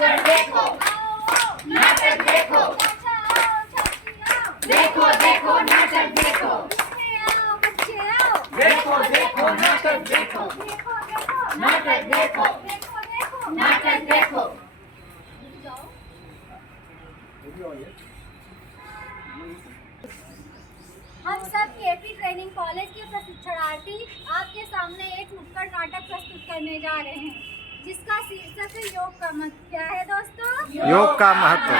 नाटक देखो, नाटक देखो, देखो देखो नाटक देखो, देखो देखो नाटक देखो, नाटक देखो, नाटक देखो। हम सब केपी ट्रेनिंग कॉलेज के प्रशिक्षणार्थी आपके सामने एक नुक्कड़ नाटक प्रस्तुत करने जा रहे हैं, जिसका शीर्षक है योग का महत्व। क्या है दोस्तों? योग का महत्व।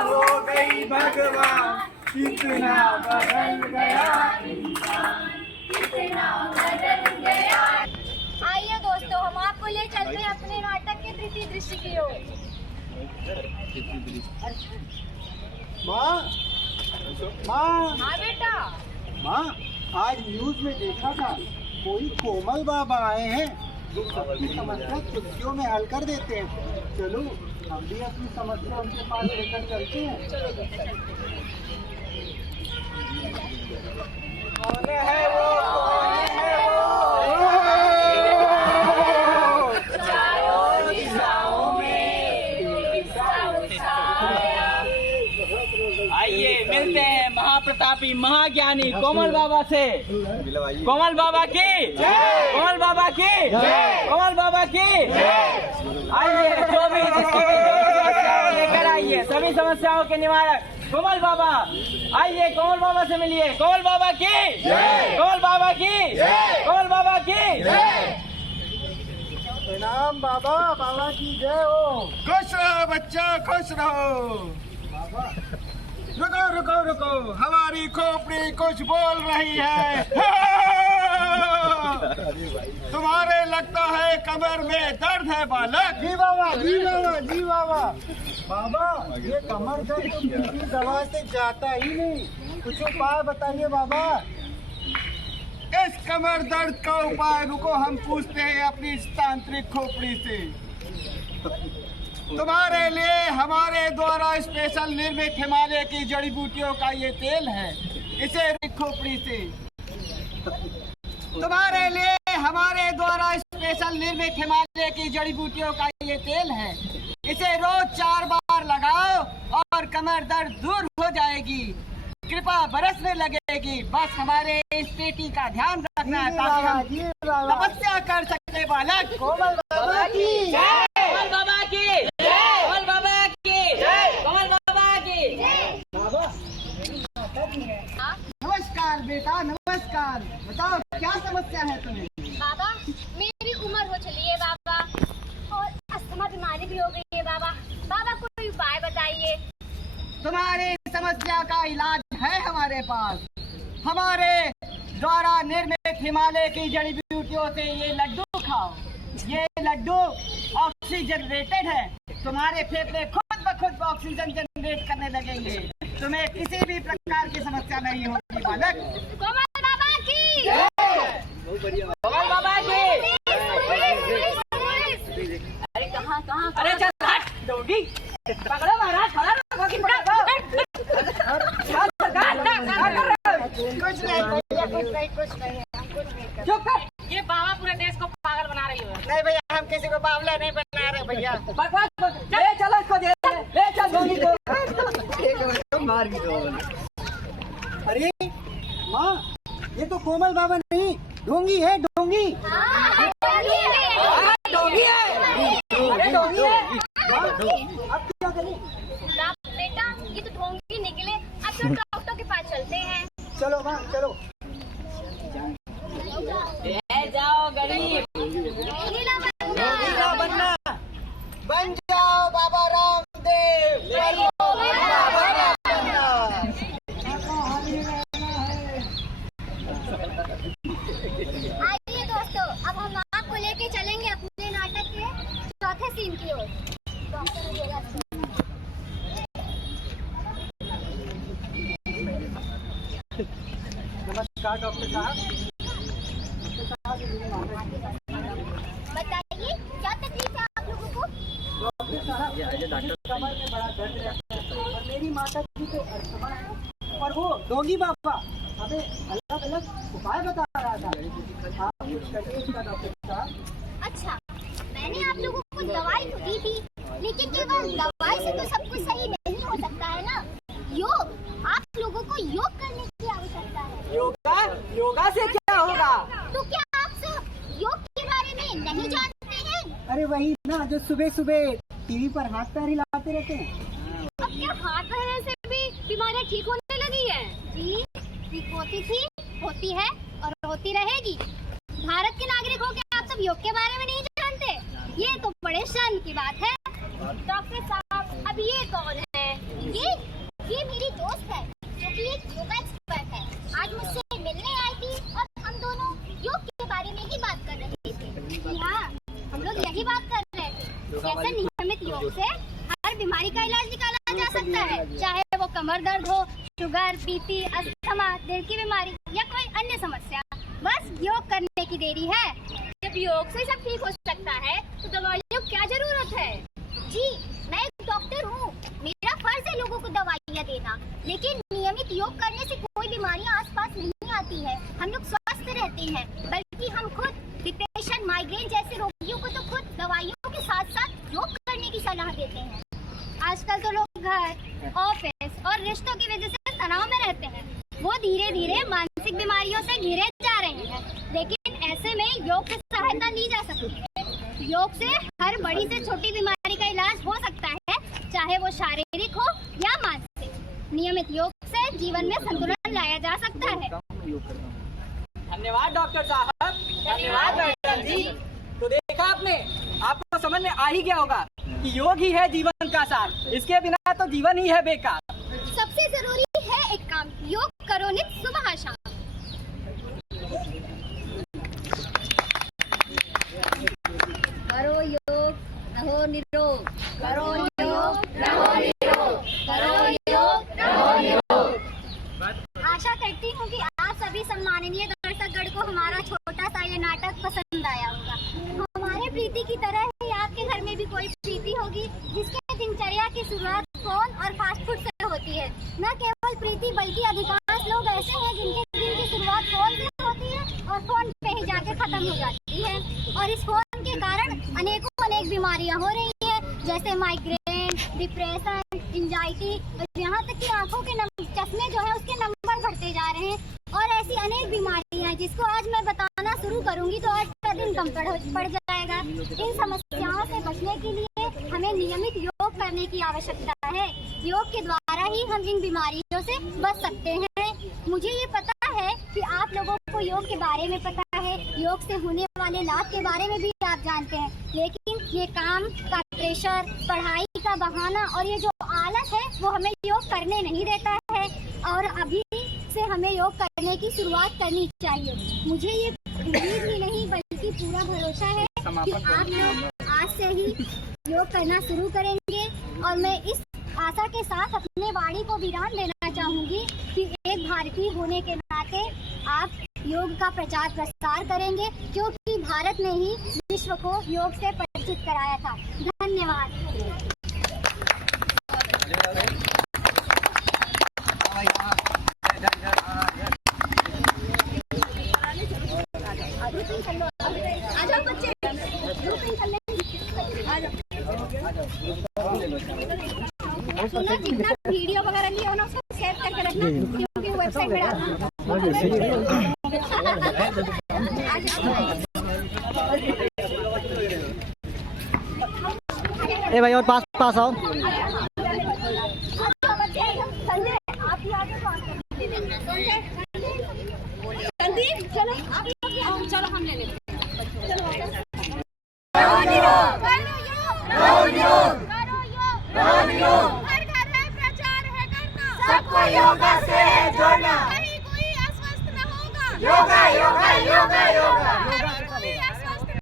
हो गई भगवान, कितना बदल गया इंसान, कितना बदल गया। आइए दोस्तों, हम आपको ले चलते हैं अपने नाटक के तृतीय दृश्य की ओर। माँ, माँ, हाँ बेटा। माँ, आज न्यूज में देखा था कोई कोमल बाबा आए हैं जो सबकी समस्या चुटकियों में हल कर देते हैं। चलो हम भी अपनी समस्या उनके पास लेकर चलते हैं। कौन है वो? कौन है वो? आइए मिलते हैं महाप्रतापी महाज्ञानी कोमल बाबा से। कोमल बाबा की, कोमल बाबा की, कोमल बाबा की। आइए, जो भी जिसकी समस्याओं लेकर आइए, सभी समस्याओं के निवारक कोमल बाबा। आइए कोमल बाबा से मिलिए। कोमल बाबा की, कोमल बाबा की, कोमल बाबा की। प्रणाम बाबा, बाबा की जय हो। खुश रहो बच्चा, खुश रहो। बाबा रुको रुको रुको, हमारी खोपड़ी कुछ बोल रही है। तुम्हारे लगता है कमर में दर्द है बालक। जी बाबा, जी बाबा, जी बाबा। बाबा ये कमर दर्द तो किसी दवा से जाता ही नहीं, कुछ उपाय बताइए बाबा। इस कमर दर्द का उपाय रुको हम पूछते हैं अपनी तांत्रिक खोपड़ी से। तुम्हारे लिए हमारे द्वारा स्पेशल निर्मित हिमालय की जड़ी बूटियों का ये तेल है, इसे खोपड़ी से। तुम्हारे लिए हमारे द्वारा स्पेशल निर्मित हिमालय की जड़ी बूटियों का ये तेल है, इसे रोज 4 बार लगाओ और कमर दर्द दूर हो जाएगी, कृपा बरसने लगेगी। बस हमारे इस पेटी का ध्यान रखना है ताकि हम तपस्या कर सकते बालक। कोमल बाबा की जय, कोमल बाबा की जय, कोमल बाबा की जय, कोमल बाबा की। बाबा नमस्कार बेटा, नमस्कार। बताओ क्या समस्या है तुम्हें? बाबा मेरी उम्र हो चली है बाबा, और अस्थमा बीमारी भी हो गई है बाबा। बाबा कोई उपाय बताइए। तुम्हारी समस्या का इलाज है हमारे पास। हमारे द्वारा निर्मित हिमालय की जड़ी बूटियों से ये लड्डू खाओ। ये लड्डू ऑक्सीजनरेटेड है, तुम्हारे फेफड़े खुद ब खुद ऑक्सीजन जनरेट करने लगेंगे, तुम्हें किसी भी प्रकार की समस्या नहीं होगी बालक। कोमल बाबा की, कोमल बाबा की। अरे कहाँ कहाँ? अरे चल हट डोगी, पकड़ो महाराज, खड़ा रखो कि पकड़ो। कुछ नहीं भैया, कुछ नहीं, कुछ नहीं, हम कुछ नहीं कर। चुप कर, ये बाबा पूरे देश को पागल बना रही है। नहीं भैया, हम किसी को बावला नहीं बना रहे भैया। बकवास मत- ले चलो इसको, ले चल डोगी को। अरे माँ, ये तो कोमल बाबा नहीं, ढोंगी है, ढोंगी। डोगी है, अरे डोगी है। अब क्या करें? बेटा ये तो ढोंगी निकले, अब तो डॉक्टर के पास चलते हैं। चलो माँ, चलो। ले जाओ गरीब, नीला हीरा बनना, बन जाओ बाबा रामदेव। आइए दोस्तों, अब हम आपको लेके चलेंगे अपने नाटक के चौथे सीन की ओर। डॉक्टर ने बोला नमस्कार डॉक्टर साहब। बताइए क्या तकलीफ है आप लोगों को? डॉक्टर साहब, कमर में बड़ा दर्द रहता है और मेरी माता जी को अस्थमा है, और वो डोंगी बाबा हमें अल्लाह अलग अलग उपाय बता रहा था। आप कुछ करिए इसका डॉक्टर साहब। अच्छा, मैंने आप लोगों को दवाई तो दी थी, लेकिन केवल दवाई से तो सब कुछ सही नहीं हो सकता है ना। योग, आप लोगों को योग करने की आवश्यकता है। योगा? योगा से क्या होगा? तो क्या आप सब योग के बारे में नहीं जानते हैं? अरे वही ना जो सुबह सुबह टीवी पर हाथ पैर हिलाते रहते हैं। अब क्या हाथ पैर से भी बीमारियां ठीक होने लगी है? जी, ठीक होती थी, होती है और होती रहेगी। भारत के नागरिक होकर आप सब योग के बारे में नहीं जानते, ये तो बड़े शर्म की बात है। डॉक्टर साहब, अब ये कौन है? ये मेरी दोस्त है जो कि एक योगा एक्सपर्ट है। आज मुझसे मिलने आई थी और हम दोनों योग के बारे में ही बात कर रहे थे। हाँ, हम लोग यही बात कर रहे थे, कैसे नियमित योग से हर बीमारी का इलाज निकाला जा सकता है, चाहे वो कमर दर्द हो, शुगर, बीपी, अस्थमा, दिल की बीमारी या कोई अन्य समस्या। बस योग करने की देरी है। जब योग से सब ठीक हो सकता है तो दवाइयों की क्या जरूरत है? जी, मैं एक डॉक्टर हूँ, मेरा फर्ज है लोगों को दवाइयाँ देना, लेकिन नियमित योग करने से कोई बीमारियाँ आसपास नहीं आती है। हम लोग स्वस्थ रहते हैं, बल्कि हम खुद डिप्रेशन, माइग्रेन जैसे रोगियों को तो खुद दवाइयों के साथ साथ योग करने की सलाह देते हैं। आजकल तो लोग घर, ऑफिस और रिश्तों की वजह से तनाव में रहते हैं। वो धीरे धीरे मानसिक बीमारियों से घिरे जा रहे हैं, लेकिन ऐसे में योग से सहायता ली जा सकती है। योग से हर बड़ी से छोटी बीमारी का इलाज हो सकता है, चाहे वो शारीरिक हो या मानसिक। नियमित योग से जीवन में संतुलन लाया जा सकता है। धन्यवाद डॉक्टर साहब, धन्यवाद डॉक्टर जी। तो देखा आपने, आपको समझ में आ ही गया होगा कि योग ही है जीवन का सार। इसके बिना तो जीवन ही है बेकार। सबसे जरूरी है एक काम, योग करो नित सुबह शाम। करो योग, रहो निरोग। करो योग, रहो निरोग। करो योग, रहो निरोग। आशा करती हूँ कि आप सभी सम्माननीय दर्शकगण को हमारा छोटा सा ये नाटक पसंद आया होगा। हमारे प्रीति की तरह ही आपके घर में भी कोई प्रीति होगी, जिसके दिनचर्या की शुरुआत फोन और फास्ट फूड से होती है। न केवल प्रीति, बल्कि अधिकांश लोग ऐसे हैं जिनके दिन की शुरुआत फोन से होती है और फोन पे ही जाके खत्म हो जाती है। और इस फोन के कारण अनेक बीमारियां हो रही हैं, जैसे माइग्रेन, डिप्रेशन, एंजाइटी और यहाँ तक कि आंखों के चश्मे जो है उसके नंबर बढ़ते जा रहे हैं। और ऐसी अनेक बीमारियां हैं जिसको आज मैं बताना शुरू करूंगी तो आज का दिन कम पड़ जाएगा। इन समस्याओं से बचने के लिए हमें नियमित योग करने की आवश्यकता है। योग के द्वारा ही हम इन बीमारियों से बच सकते हैं। मुझे ये पता है कि आप लोगों को योग के बारे में पता है, योग से होने वाले लाभ के बारे में भी आप जानते हैं, लेकिन ये काम का प्रेशर, पढ़ाई का बहाना और ये जो आलस है वो हमें योग करने नहीं देता है। और अभी से हमें योग करने की शुरुआत करनी चाहिए। मुझे ये उम्मीद ही नहीं बल्कि पूरा भरोसा है कि आप लोग आज से ही योग करना शुरू करेंगे। और मैं इस आशा के साथ अपने वाणी को विराम देना चाहूंगी कि एक भारतीय होने के नाते आप योग का प्रचार प्रसार करेंगे, क्योंकि भारत ने ही विश्व को योग से परिचित कराया था। धन्यवाद। सुनो, जितना वीडियो वगैरह लिया हो ना उसको सेव करके रखना, क्योंकि वेबसाइट पे डालना। ए भाई और पास आओ। संजय, आप ही आगे बात करें। संदीप, चलो आप चलो हम ले लेते हैं। हर घर है प्रचार है करना, सबको योगा से जोड़ना, कहीं कोई अस्वस्थ न होगा। योगा योगा योगा योगा।